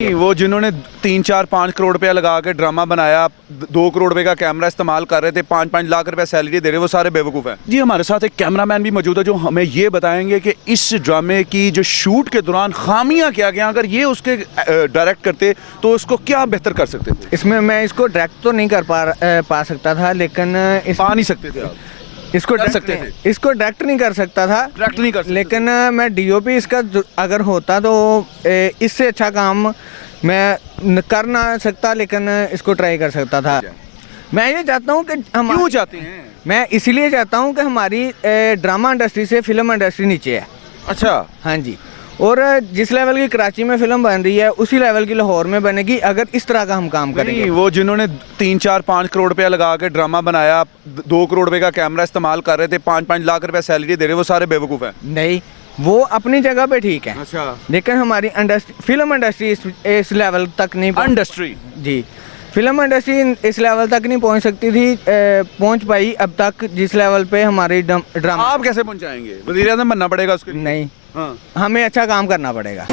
वो जिन्होंने 3-4-5 करोड़ रुपया लगा के ड्रामा बनाया, 2 करोड़ रुपए का कैमरा इस्तेमाल कर रहे थे, 5-5 लाख रुपया सैलरी दे रहे, वो सारे बेवकूफ़ हैं जी। हमारे साथ एक कैमरामैन भी मौजूद है जो हमें ये बताएंगे कि इस ड्रामे की जो शूट के दौरान खामियां क्या क्या, अगर ये उसके डायरेक्ट करते तो उसको क्या बेहतर कर सकते थे। इसमें मैं इसको डायरेक्ट तो नहीं कर पा सकता था, लेकिन पा नहीं सकते थे आप, इसको कर सकते थे। इसको डायरेक्ट नहीं कर सकता था, डायरेक्ट नहीं कर सकते लेकिन मैं डीओपी इसका अगर होता तो इससे अच्छा काम मैं कर ना सकता, लेकिन इसको ट्राई कर सकता था। मैं ये चाहता हूँ कि हम क्यों चाहते हैं? मैं इसीलिए चाहता हूँ कि हमारी ड्रामा इंडस्ट्री से फिल्म इंडस्ट्री नीचे है। अच्छा, हाँ जी, और जिस लेवल की कराची में फिल्म बन रही है उसी लेवल की लाहौर में बनेगी अगर इस तरह का हम काम करेंगे। नहीं, वो जिन्होंने 3-4-5 करोड़ रुपया लगा के ड्रामा बनाया, 2 करोड़ रुपए का कैमरा इस्तेमाल कर रहे थे, 5-5 लाख रुपया सैलरी दे रहे, वो सारे बेवकूफ़ हैं। नहीं, वो अपनी जगह पे ठीक है, अच्छा, लेकिन हमारी फिल्म इंडस्ट्री इस लेवल तक नहीं इंडस्ट्री जी, फिल्म इंडस्ट्री इस लेवल तक नहीं पहुंच सकती थी, पहुंच पाई अब तक जिस लेवल पे हमारी ड्रामा। आप कैसे पहुंचाएंगे? वज़ीर-ए-आज़म बनना पड़ेगा उसके लिए। नहीं, हाँ, हमें अच्छा काम करना पड़ेगा।